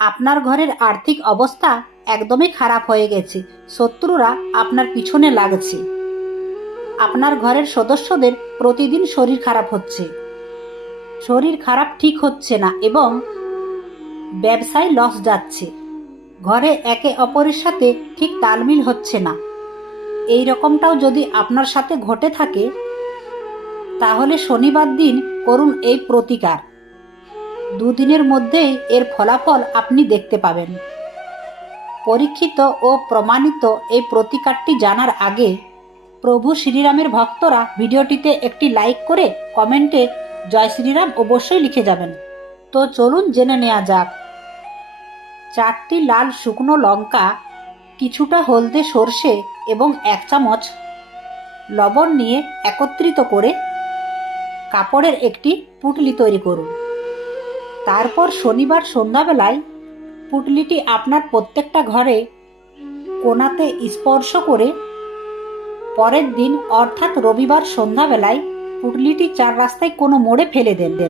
আপনার ঘরের আর্থিক অবস্থা একদমই খারাপ হয়ে গেছে, শত্রুরা আপনার পিছনে লাগছে। আপনার ঘরের সদস্যদের প্রতিদিন শরীর খারাপ হচ্ছে, শরীর খারাপ ঠিক হচ্ছে না এবং ব্যবসায় লস যাচ্ছে। ঘরে একে অপরের সাথে ঠিক তালমিল হচ্ছে না। এই রকমটাও যদি আপনার সাথে ঘটে থাকে তাহলে শনিবার দিন করুন এই প্রতিকার। দুদিনের মধ্যেই এর ফলাফল আপনি দেখতে পাবেন। পরীক্ষিত ও প্রমাণিত এই প্রতিকারটি জানার আগে প্রভু শ্রীরামের ভক্তরা ভিডিওটিতে একটি লাইক করে কমেন্টে জয় শ্রীরাম অবশ্যই লিখে যাবেন। তো চলুন জেনে নেওয়া যাক। 4টি লাল শুকনো লঙ্কা, কিছুটা হলদে সর্ষে এবং 1 চামচ লবণ নিয়ে একত্রিত করে কাপড়ের একটি পুঁটলি তৈরি করুন। তারপর শনিবার সন্ধ্যাবেলায় পুঁটলিটি আপনার প্রত্যেকটা ঘরে কোণাতে স্পর্শ করে পরের দিন অর্থাৎ রবিবার সন্ধ্যাবেলায় পুঁটলিটি 4 রাস্তায় কোনো মোড়ে ফেলে দেন।